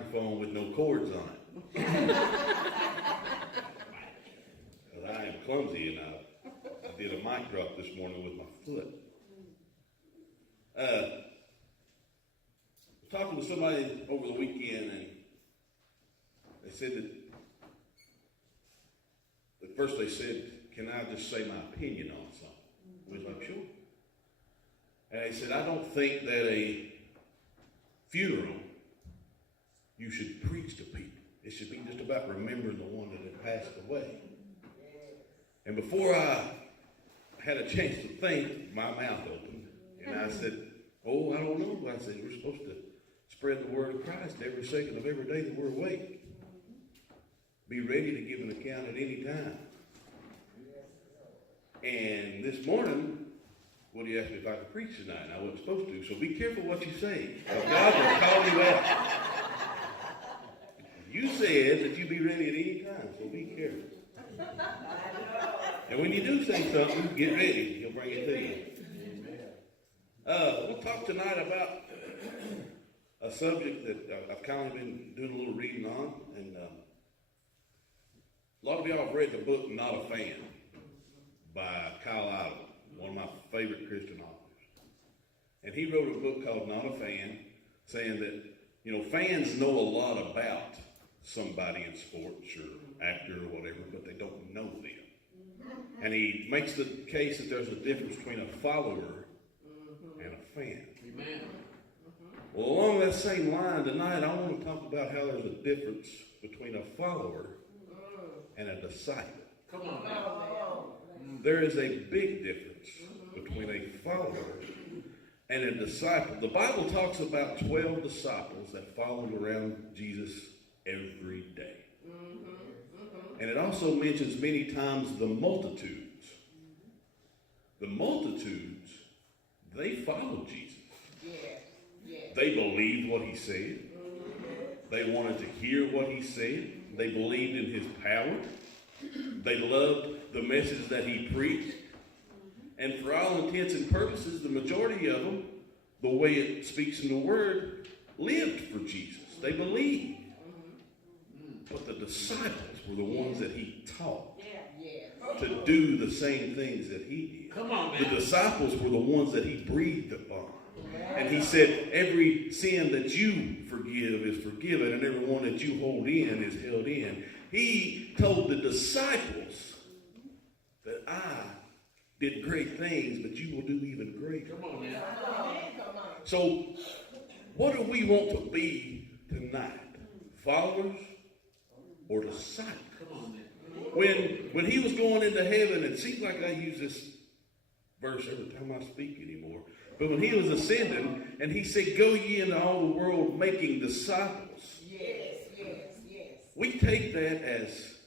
microphone with no cords on it. 'Cause I am clumsy and I did a mic drop this morning with my foot. I was talking to somebody over the weekend, and they said that at first they said, "Can I just say my opinion on something?" I was like, "Sure." And they said, "I don't think that a funeral, you should preach to people. It should be just about remembering the one that had passed away." And before I had a chance to think, my mouth opened. And I said, "Oh, I don't know." I said, "We're supposed to spread the word of Christ every second of every day that we're awake. Be ready to give an account at any time." And this morning, Woody asked me if I could preach tonight, and I wasn't supposed to. So be careful what you say. God will call you out. You said that you be ready at any time, so be careful. And when you do say something, get ready. He'll bring it to you. We'll talk tonight about a subject that I've kind of been doing a little reading on. And a lot of y'all have read the book Not a Fan by Kyle Idle, one of my favorite Christian authors. And he wrote a book called Not a Fan, saying that, fans know a lot about somebody in sports or actor or whatever, but they don't know them. And he makes the case that there's a difference between a follower and a fan. Amen. Well, along that same line tonight, I want to talk about how there's a difference between a follower and a disciple. Come on now. There is a big difference between a follower and a disciple. The Bible talks about 12 disciples that followed around Jesus every day. And it also mentions many times the multitudes. The multitudes, they followed Jesus. They believed what he said. They wanted to hear what he said. They believed in his power. They loved the message that he preached. And for all intents and purposes, the majority of them, the way it speaks in the word, lived for Jesus. They believed. But the disciples were the ones that he taught to do the same things that he did. Come on, man. The disciples were the ones that he breathed upon. And he said, every sin that you forgive is forgiven, and every one that you hold in is held in. He told the disciples that I did great things, but you will do even greater. Come on, man. So, what do we want to be tonight? Followers or disciples? Come on, man. When he was going into heaven, it seems like I use this verse every time I speak anymore. But when he was ascending, and he said, "Go ye into all the world, making disciples." We take that as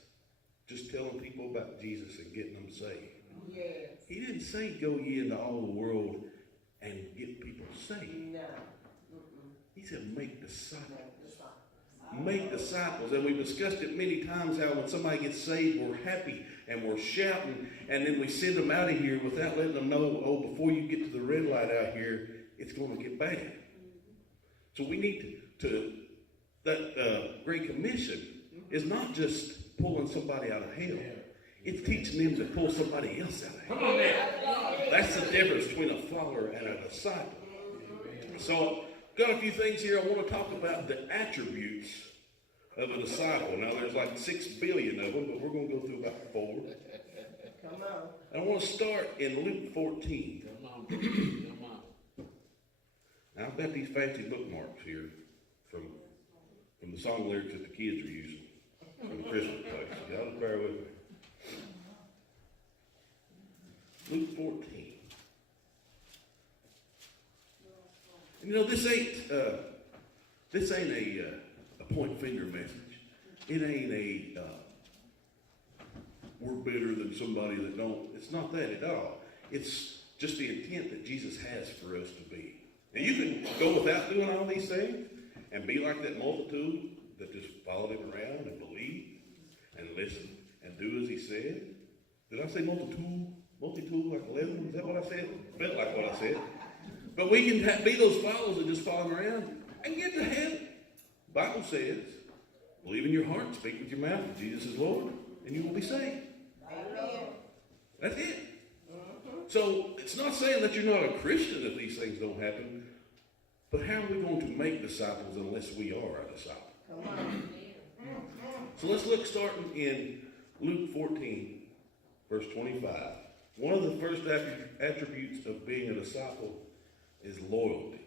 just telling people about Jesus and getting them saved. He didn't say, "Go ye into all the world and get people saved." He said, "Make disciples." Make disciples. And we've discussed it many times how when somebody gets saved, we're happy and we're shouting, and then we send them out of here without letting them know, "Oh, before you get to the red light out here, it's going to get bad." So we need that Great Commission is not just pulling somebody out of hell. It's teaching them to pull somebody else out of hell. Come on, man. That's the difference between a follower and a disciple. So, got a few things here. I want to talk about the attributes of a disciple. Now, there's like 6 billion of them, but we're going to go through about 4. Come on. And I want to start in Luke 14. Come on. Come on. Now, I've got these fancy bookmarks here from the song lyrics that the kids are using from the Christmas place. Y'all just bear with me. Luke 14. And this ain't a point finger message. It ain't we're better than somebody that don't. It's not that at all. It's just the intent that Jesus has for us to be. And you can go without doing all these things and be like that multitude that just followed him around and believed and listened and do as he said. Did I say multitude? Multitude like 11? Is that what I said? Felt like what I said. But we can be those followers that just follow around and get to heaven. The Bible says, believe in your heart, speak with your mouth that Jesus is Lord, and you will be saved. That's it. So it's not saying that you're not a Christian if these things don't happen, but how are we going to make disciples unless we are a disciple? So let's look starting in Luke 14, verse 25. One of the first attributes of being a disciple is loyalty.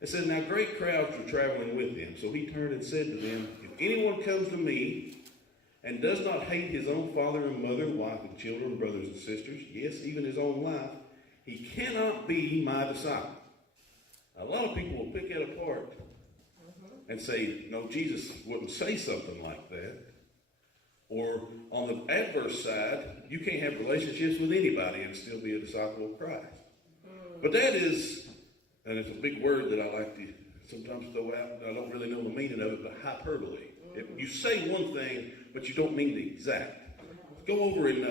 It says, now great crowds were traveling with him, so he turned and said to them, if anyone comes to me and does not hate his own father and mother, wife and children, brothers and sisters, yes, even his own life, he cannot be my disciple. A lot of people will pick that apart and say, no, Jesus wouldn't say something like that. Or on the adverse side, you can't have relationships with anybody and still be a disciple of Christ. But that is, and it's a big word that I like to sometimes throw out, I don't really know the meaning of it, but hyperbole. You say one thing, but you don't mean the exact. Go over in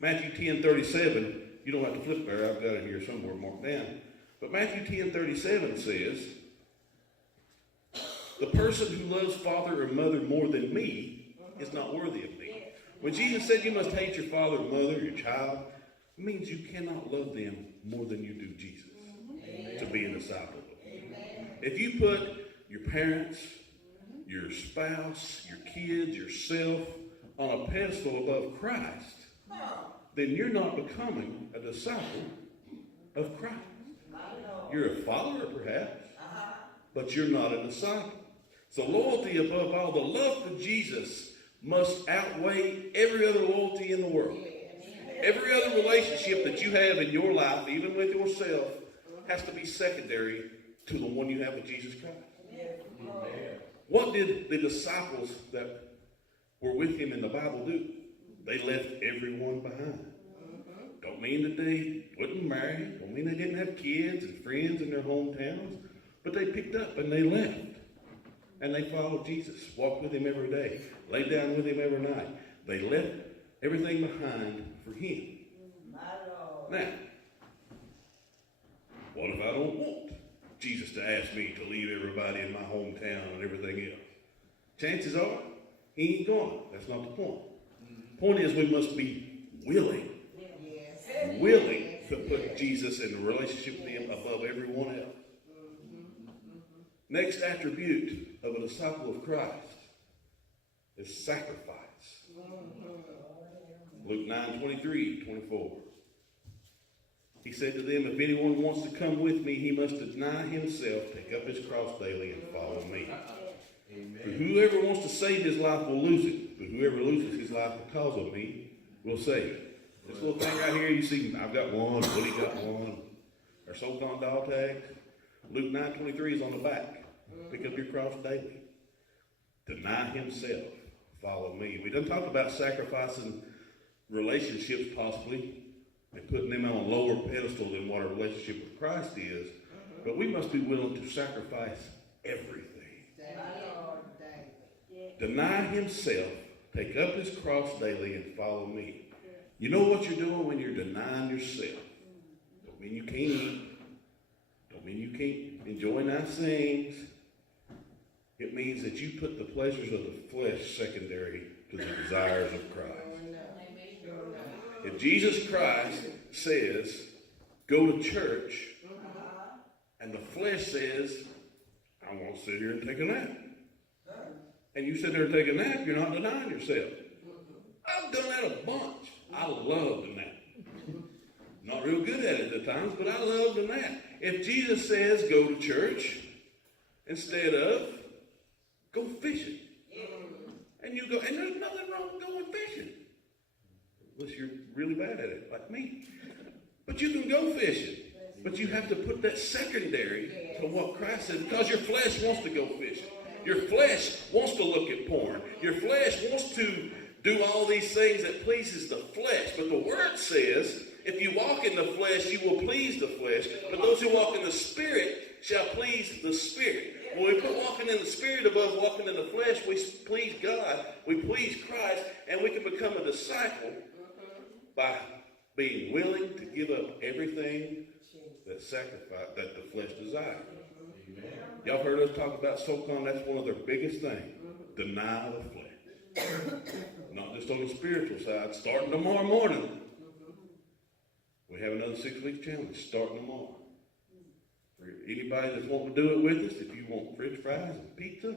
Matthew 10:37. You don't have to flip there. I've got it here somewhere marked down. But Matthew 10:37 says, the person who loves father or mother more than me is not worthy of me. When Jesus said you must hate your father or mother, your child, it means you cannot love them more than you do Jesus to be a disciple. If you put your parents, your spouse, your kids, yourself on a pedestal above Christ, then you're not becoming a disciple of Christ. You're a follower, perhaps, but you're not a disciple. So loyalty above all, the love for Jesus must outweigh every other loyalty in the world. Every other relationship that you have in your life, even with yourself, has to be secondary to the one you have with Jesus Christ. What did the disciples that were with him in the Bible do? They left everyone behind. Don't mean that they wouldn't marry. Don't mean they didn't have kids and friends in their hometowns. But they picked up and they left. And they followed Jesus, walked with him every day, laid down with him every night. They left everything behind for him. Now, what if I don't want Jesus to ask me to leave everybody in my hometown and everything else? Chances are, he ain't going. That's not the point. The point is we must be willing to put Jesus in a relationship with him above everyone else. Next attribute of a disciple of Christ is sacrifice. Luke 9:23-24. He said to them, if anyone wants to come with me, he must deny himself, take up his cross daily, and follow me. For whoever wants to save his life will lose it, but whoever loses his life because of me will save it. This little thing right here, you see, I've got one, Woody got one. Our sold on dog tags. Luke 9:23 is on the back. Pick up your cross daily. Deny himself. Follow me. We done talked about sacrificing relationships possibly and putting them on a lower pedestal than what a relationship with Christ is. But we must be willing to sacrifice everything. Deny himself, take up his cross daily, and follow me. You know what you're doing when you're denying yourself? Don't mean you can't eat. Don't mean you can't enjoy nice things. It means that you put the pleasures of the flesh secondary to the desires of Christ. If Jesus Christ says, go to church, and the flesh says, I want to sit here and take a nap. And you sit there and take a nap, you're not denying yourself. I've done that a bunch. I love to nap. Not real good at it at times, but I love to nap. If Jesus says, go to church, instead of, go fishing. And you go, and there's nothing wrong with going fishing. Unless you're really bad at it, like me. But you can go fishing. But you have to put that secondary to what Christ said, because your flesh wants to go fishing. Your flesh wants to look at porn. Your flesh wants to do all these things that pleases the flesh. But the word says, if you walk in the flesh, you will please the flesh. But those who walk in the Spirit shall please the Spirit. When we put walking in the Spirit above walking in the flesh, we please God, we please Christ, and we can become a disciple by being willing to give up everything that the flesh desires. Y'all heard us talk about SOCON. That's one of their biggest things. Deny the flesh. Not just on the spiritual side. Starting tomorrow morning. We have another 6-week challenge starting tomorrow. For anybody that's wanting to do it with us, if you want french fries and pizza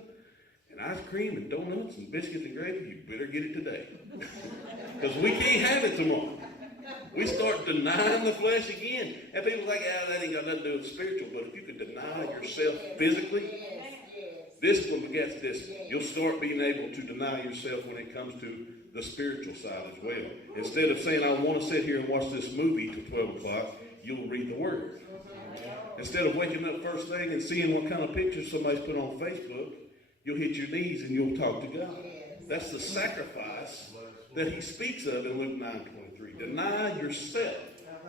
and ice cream and donuts and biscuits and gravy, you better get it today. Because we can't have it tomorrow. We start denying the flesh again. And people are like, that ain't got nothing to do with spiritual. But if you can deny yourself physically, discipline begets discipline. You'll start being able to deny yourself when it comes to the spiritual side as well. Instead of saying, I want to sit here and watch this movie till 12 o'clock, you'll read the Word. Instead of waking up first thing and seeing what kind of pictures somebody's put on Facebook, you'll hit your knees and you'll talk to God. That's the sacrifice that he speaks of in Luke 9:23. Deny yourself.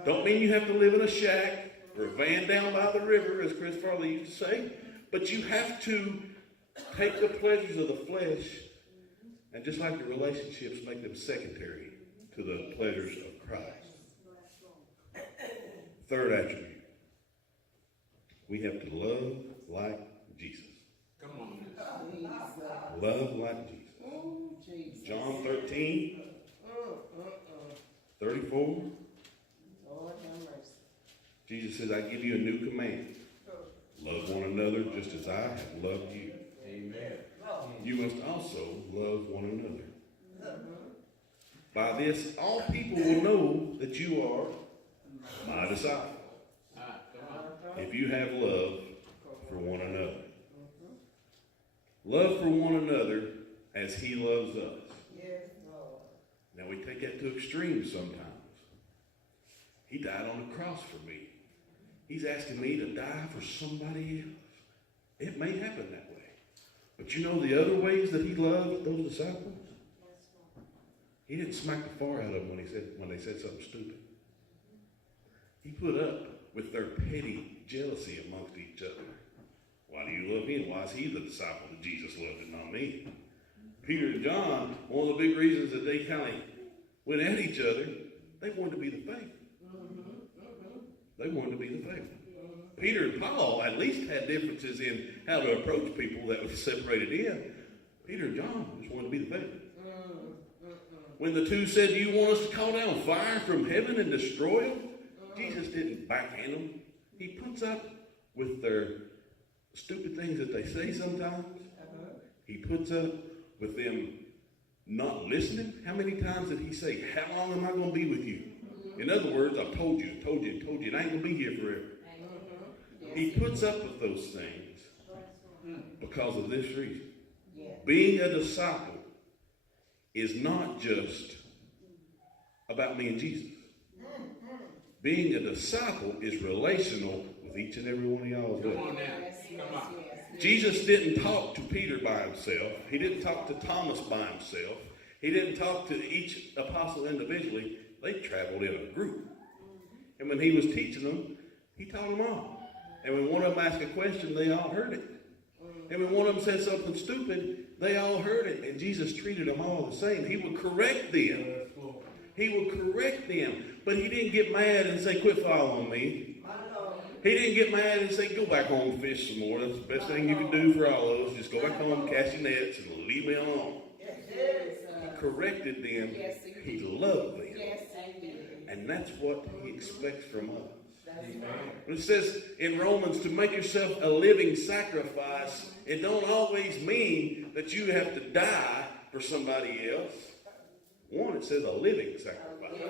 Don't mean you have to live in a shack or a van down by the river, as Chris Farley used to say, but you have to take the pleasures of the flesh and just like the relationships, make them secondary to the pleasures of Christ. Third attribute. We have to love like Jesus. Come on. Love like Jesus. John 13, 34. Lord have mercy. Jesus says, I give you a new command. Love one another just as I have loved you. Amen. You must also love one another. By this, all people will know that you are my disciples. If you have love for one another. Love for one another as he loves us. Yes, Lord. Now we take that to extremes sometimes. He died on the cross for me. He's asking me to die for somebody else. It may happen that way. But you know the other ways that he loved those disciples? He didn't smack the far out of them when they said something stupid. He put up with their petty jealousy amongst each other. Why do you love him? Why is he the disciple that Jesus loved and not me? Peter and John, one of the big reasons that they kind of went at each other, they wanted to be the favorite. They wanted to be the favorite. Peter and Paul at least had differences in how to approach people that was separated in. Peter and John just wanted to be the favorite. When the two said, do you want us to call down fire from heaven and destroy them? Jesus didn't backhand them. He puts up with their stupid things that they say sometimes. He puts up with them not listening. How many times did he say, how long am I going to be with you? In other words, I've told you, and I ain't going to be here forever. He puts up with those things because of this reason. Being a disciple is not just about me and Jesus. Being a disciple is relational with each and every one of y'all as well. Come on now. Come on. Jesus didn't talk to Peter by himself. He didn't talk to Thomas by himself. He didn't talk to each apostle individually. They traveled in a group. And when he was teaching them, he taught them all. And when one of them asked a question, they all heard it. And when one of them said something stupid, they all heard it. And Jesus treated them all the same. He would correct them. He would correct them. But he didn't get mad and say, quit following me. He didn't get mad and say, go back home and fish some more. That's the best thing you can do for all of us. Just go back home, cast your nets, and leave me alone. He corrected them. He loved them. And that's what he expects from us. It says in Romans to make yourself a living sacrifice. It don't always mean that you have to die for somebody else. One, it says a living sacrifice.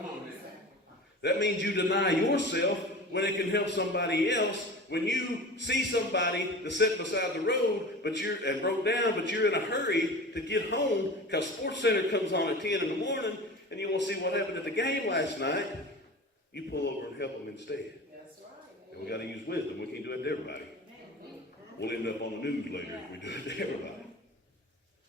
That means you deny yourself when it can help somebody else. When you see somebody that's sitting beside the road and broke down, but you're in a hurry to get home because Sports Center comes on at 10 in the morning and you want to see what happened at the game last night, you pull over and help them instead. And we got to use wisdom. We can't do it to everybody. We'll end up on the news later if we do it to everybody.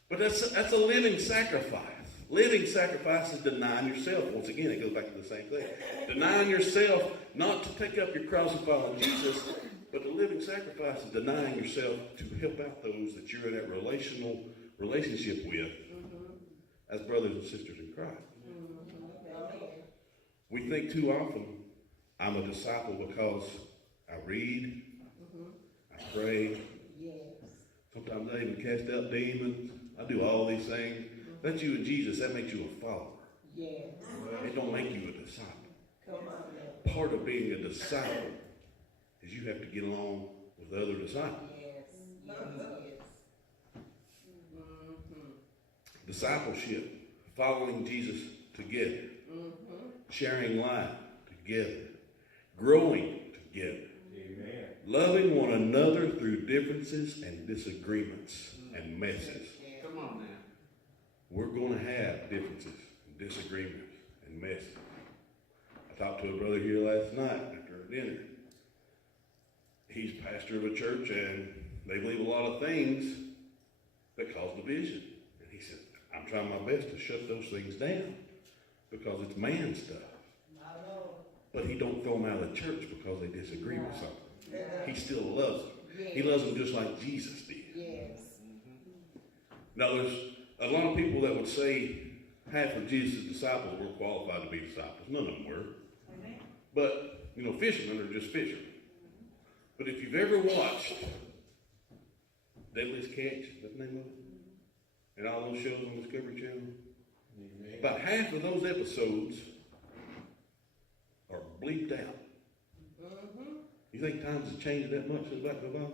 But that's a living sacrifice. Living sacrifice is denying yourself. Once again, it goes back to the same thing. Denying yourself, not to take up your cross and follow Jesus, but the living sacrifice is denying yourself to help out those that you're in that relationship with as brothers and sisters in Christ. We think too often, I'm a disciple because I read, I pray, cast out demons. I do all these things. That's you and Jesus. That makes you a follower. Yes. It don't make you a disciple. Come on now. Part of being a disciple is you have to get along with other disciples. Yes. Yes. Discipleship, following Jesus together, sharing life together, growing together, Amen. loving one another through differences and disagreements and messes. Come on now. We're going to have differences and disagreements and messes. I talked to a brother here last night after dinner. He's pastor of a church and they believe a lot of things that cause division. And he said, I'm trying my best to shut those things down because it's man stuff. I know. But he don't throw them out of the church because they disagree with something. He still loves them. Yes. He loves them just like Jesus did. Yes. Now, there's a lot of people that would say half of Jesus' disciples were qualified to be disciples. None of them were. But, fishermen are just fishermen. But if you've ever watched Deadliest Catch, that's the name of it? And all those shows on Discovery Channel, Amen. about half of those episodes are bleeped out. You think times have changed that much since back to the Bible?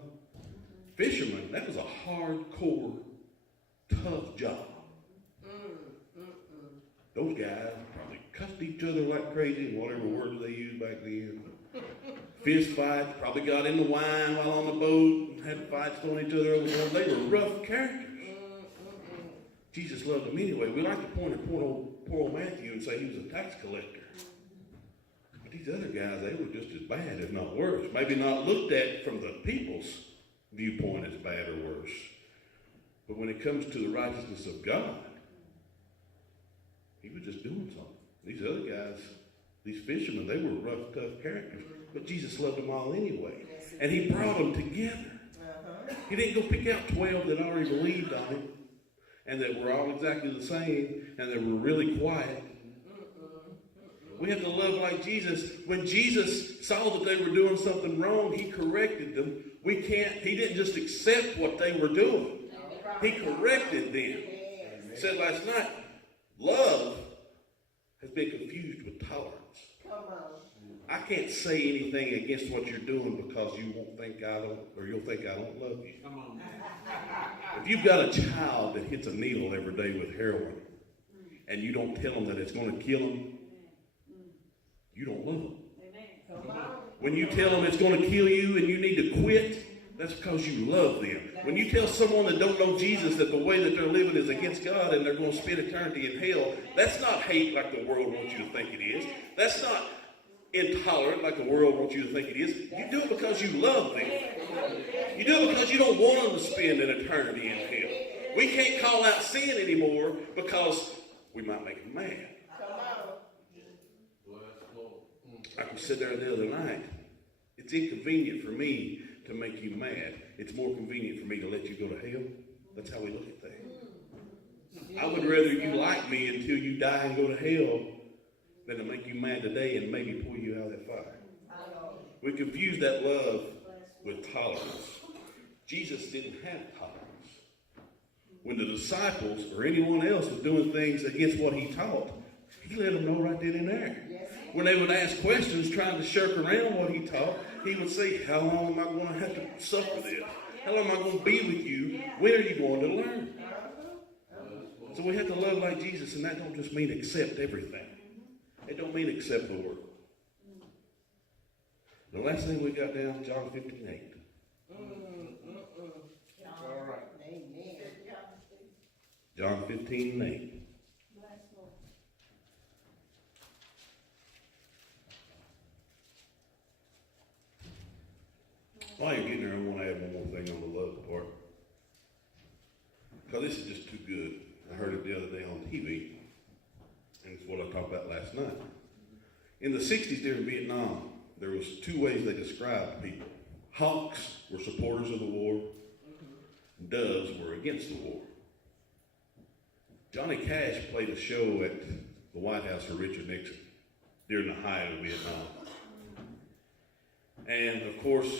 Fishermen, that was a hardcore, tough job. Those guys probably cussed each other like crazy, whatever words they used back then. Fist fights, probably got in the wine while on the boat, and had fights throwing each other over. They were rough characters. Jesus loved them anyway. We like to point at poor old Matthew and say he was a tax collector. But these other guys, they were just as bad, if not worse. Maybe not looked at from the people's viewpoint as bad or worse. But when it comes to the righteousness of God, he was just doing something. These other guys, these fishermen, they were rough, tough characters. But Jesus loved them all anyway. And he brought them together. He didn't go pick out 12 that already believed on him and that were all exactly the same and that were really quiet. We have to love like Jesus. When Jesus saw that they were doing something wrong, he corrected them. He didn't just accept what they were doing. He corrected them. Said last night, love has been confused with tolerance. Come on. I can't say anything against what you're doing because you won't think I don't, or you'll think I don't love you. Come on now. If you've got a child that hits a needle every day with heroin, and you don't tell them that it's going to kill them, you don't love them. Come on. When you tell them it's going to kill you and you need to quit, that's because you love them. When you tell someone that don't know Jesus that the way that they're living is against God and they're going to spend eternity in hell, that's not hate like the world wants you to think it is. That's not intolerant like the world wants you to think it is. You do it because you love them. You do it because you don't want them to spend an eternity in hell. We can't call out sin anymore because we might make them mad. Come on. Bless the Lord. Like we said there the other night, it's inconvenient for me to make you mad. It's more convenient for me to let you go to hell. That's how we look at things. I would rather you like me until you die and go to hell than to make you mad today and maybe pull you out of that fire. We confuse that love with tolerance. Jesus didn't have tolerance. When the disciples or anyone else was doing things against what he taught, he let them know right then and there. When they would ask questions trying to shirk around what he taught, he would say, how long am I going to have to suffer this? How long am I going to be with you? When are you going to learn? So we have to love like Jesus, and that don't just mean accept everything. It don't mean accept the world. The last thing we got down, John 15:8. All right. Amen. John 15:8. While you're getting there, I want to add one more thing on the love part. Because this is just too good. I heard it the other day on TV. And it's what I talked about last night. In the 60s during Vietnam, there was two ways they described people. Hawks were supporters of the war. Doves were against the war. Johnny Cash played a show at the White House for Richard Nixon during the height of Vietnam. And of course,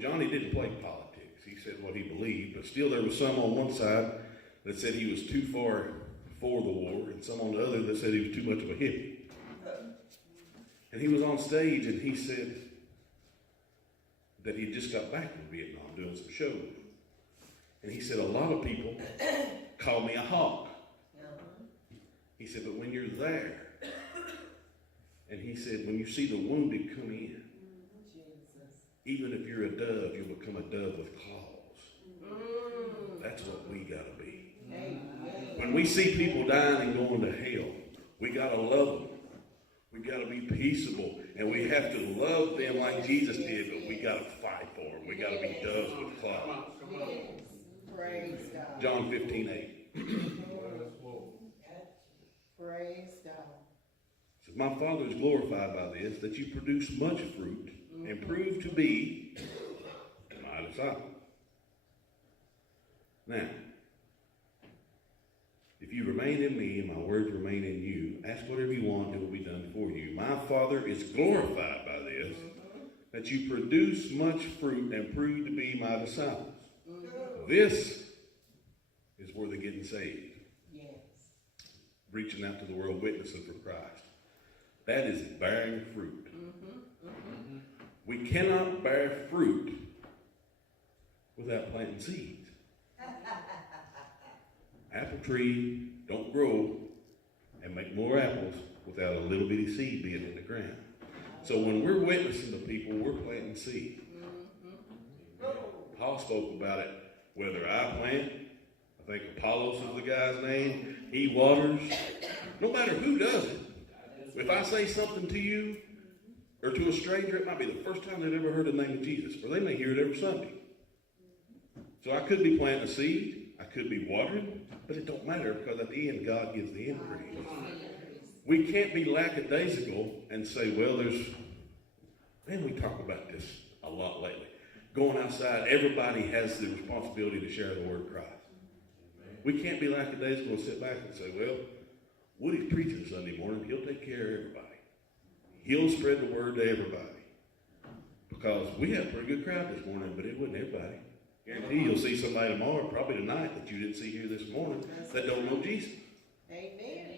Johnny didn't play politics. He said what he believed, but still there was some on one side that said he was too far for the war, and some on the other that said he was too much of a hippie. And he was on stage and he said that he just got back from Vietnam doing some shows. And he said, a lot of people call me a hawk. He said, but when you're there, and he said, when you see the wounded come in, even if you're a dove, you'll become a dove with claws. That's what we got to be. When we see people dying and going to hell, we got to love them. We got to be peaceable, and we have to love them like Jesus did, but we got to fight for them. We got to be doves with claws. Praise God. John 15:8. Bless Lord. Praise God. Says, my Father is glorified by this, that you produce much fruit and prove to be my disciple. Now, if you remain in me and my words remain in you, ask whatever you want, it will be done for you. My Father is glorified by this, that you produce much fruit and prove to be my disciples. This is where they're getting saved. Yes. Reaching out to the world, witnessing for Christ. That is bearing fruit. We cannot bear fruit without planting seeds. Apple tree don't grow and make more apples without a little bitty seed being in the ground. So when we're witnessing to people, we're planting seed. Paul spoke about it, whether I plant, I think Apollos is the guy's name, he waters, no matter who does it. If I say something to you or to a stranger, it might be the first time they've ever heard the name of Jesus, or they may hear it every Sunday. So I could be planting a seed, I could be watering, but it don't matter because at the end, God gives the increase. We can't be lackadaisical and say, well, man, we talk about this a lot lately. Going outside, everybody has the responsibility to share the word of Christ. We can't be lackadaisical and sit back and say, well, Woody's preaching Sunday morning, he'll take care of everybody. He'll spread the word to everybody. Because we had a pretty good crowd this morning, but it wasn't everybody. Guarantee you'll see somebody tomorrow, probably tonight, that you didn't see here this morning, that don't know Jesus. Amen.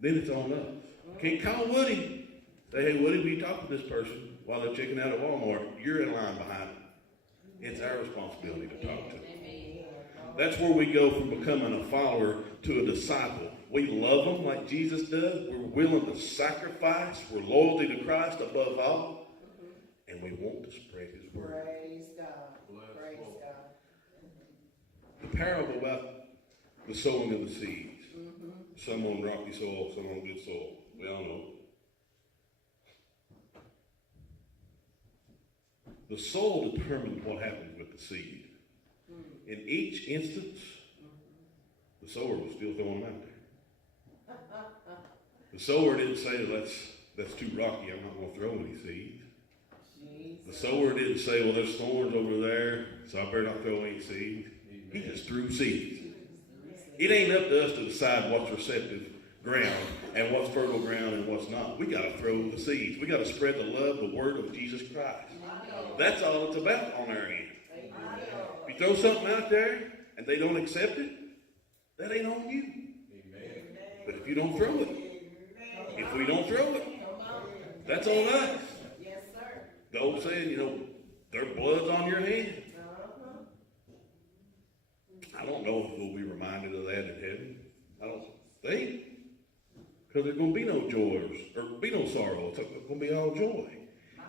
Then it's on us. Can't call Woody. Say, hey, Woody, will you talk to this person while they're checking out at Walmart? You're in line behind them. It's our responsibility to talk to them. That's where we go from becoming a follower to a disciple. We love them like Jesus does. We're willing to sacrifice. We're loyalty to Christ above all. And we want to spread his word. Praise God. Praise God. The parable about the sowing of the seeds. Some on rocky soil, some on good soil. We all know. The soil determines what happens with the seed. In each instance, the sower was still throwing them out there. The sower didn't say, that's too rocky, I'm not going to throw any seeds. The sower didn't say, well, there's thorns over there, so I better not throw any seeds. He just threw seeds. It ain't up to us to decide what's receptive ground and what's fertile ground and what's not. We got to throw the seeds. We got to spread the love, the word of Jesus Christ. That's all it's about on our end. If you throw something out there and they don't accept it, that ain't on you. But if you don't throw it, if we don't throw it, that's on us. Yes, sir. The old saying, their blood's on your hand. I don't know if we'll be reminded of that in heaven. I don't think. Because there's going to be no joy or be no sorrow. It's going to be all joy.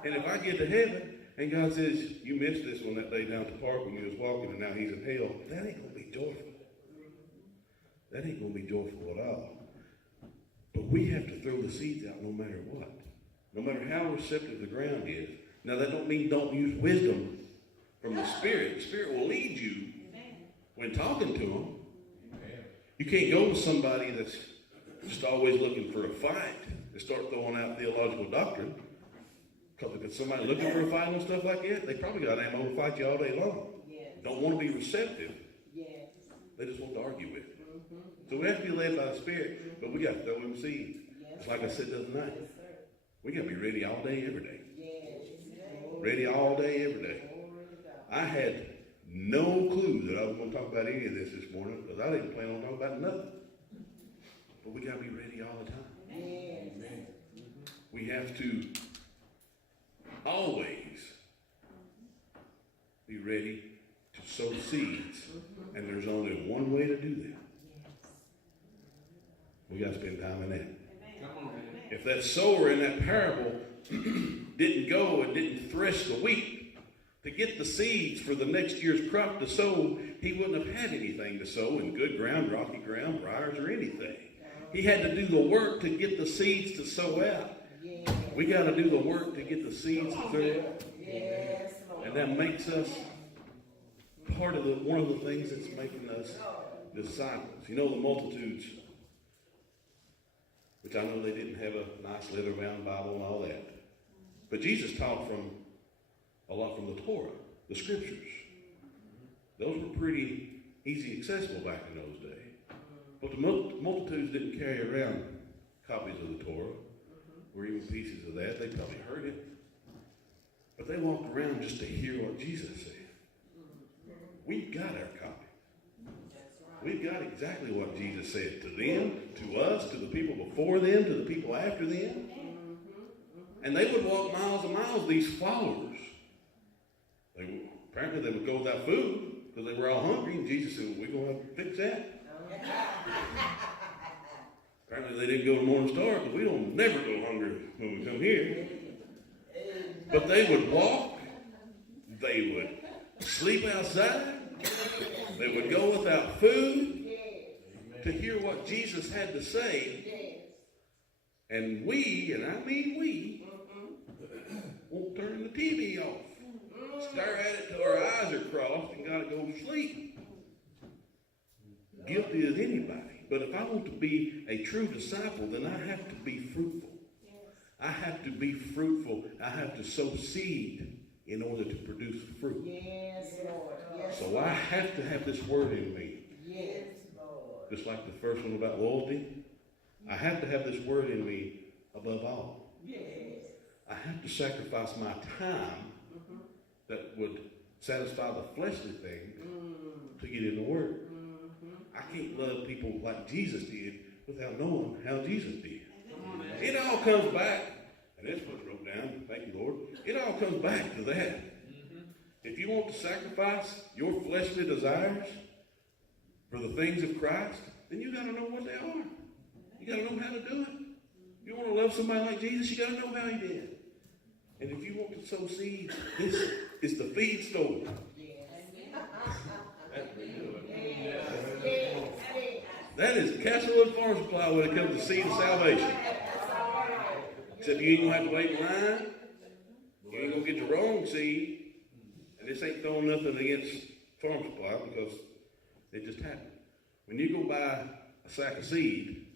And if I get to heaven and God says, you missed this one that day down at the park when you was walking and now he's in hell, that ain't going to be joyful. That ain't going to be joyful at all. But we have to throw the seeds out no matter what. No matter how receptive the ground is. Now that don't mean don't use wisdom from the Spirit. The Spirit will lead you when talking to them. You can't go with somebody that's just always looking for a fight and start throwing out theological doctrine. Because if it's somebody looking for a fight and stuff like that, they probably got ammo to fight you all day long. Yes. Don't want to be receptive. Yes. They just want to argue with you. So we have to be led by the Spirit, but we got to throw them seeds. It's like I said the other night. We got to be ready all day, every day. Yes. Ready all day, every day. I had no clue that I was going to talk about any of this morning because I didn't plan on talking about nothing. But we got to be ready all the time. Yes. We have to always be ready to sow seeds. And there's only one way to do that. We got to spend time in that. Come on, man. If that sower in that parable didn't go and didn't thresh the wheat to get the seeds for the next year's crop to sow, he wouldn't have had anything to sow in good ground, rocky ground, briars, or anything. He had to do the work to get the seeds to sow out. Yes. We got to do the work to get the seeds to sow out. Yes, Lord. And that makes us one of the things that's making us disciples. You know, the multitudes, which I know they didn't have a nice leather-bound Bible and all that. But Jesus taught a lot from the Torah, the scriptures. Those were pretty easy accessible back in those days. But the multitudes didn't carry around copies of the Torah or even pieces of that. They probably heard it. But they walked around just to hear what Jesus said. We've got our copy. We've got exactly what Jesus said to them, to us, to the people before them, to the people after them. And they would walk miles and miles, these followers. Apparently they would go without food because they were all hungry. And Jesus said, we're going to have to fix that. Apparently they didn't go to Morning Star because we don't never go hungry when we come here. But they would walk. They would sleep outside. They would go without food to hear what Jesus had to say. And we, and I mean we, won't turn the TV off. Stare at it till our eyes are crossed and gotta go to sleep. Guilty as anybody. But if I want to be a true disciple, then I have to be fruitful. I have to be fruitful. I have to sow seed in order to produce fruit. Yes, Lord. Yes, So I have to have this word in me. yes, Lord. Just like the first one about loyalty. I have to have this word in me above all. Yes. I have to sacrifice my time that would satisfy the fleshly things to get in the word. I can't love people like Jesus did without knowing how Jesus did. It all comes back, and this was wrote down, thank you, Lord. It all comes back to that. If you want to sacrifice your fleshly desires for the things of Christ, then you got to know what they are. You got to know how to do it. If you want to love somebody like Jesus, you got to know how he did. And if you want to sow seeds, this is the feed store. That is Castlewood Farm Supply when it comes to seed of salvation. Except you ain't going to have to wait in line. You ain't going to get the wrong seed. And this ain't throwing nothing against Farm Supply because it just happened. When you go buy a sack of seed,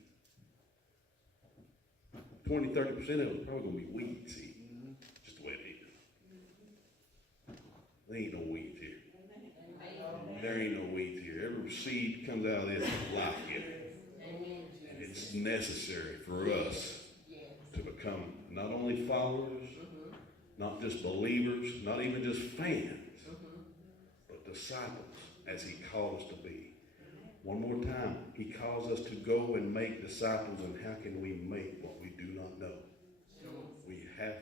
20-30% of it is probably going to be weed seed. Just the way it is. There ain't no weeds here. There ain't no weeds here. Every seed comes out of this life giving. And it's necessary for us to become not only followers, not just believers, not even just fans, but disciples as he called us to be. One more time, he calls us to go and make disciples, and how can we make what we do not know? We have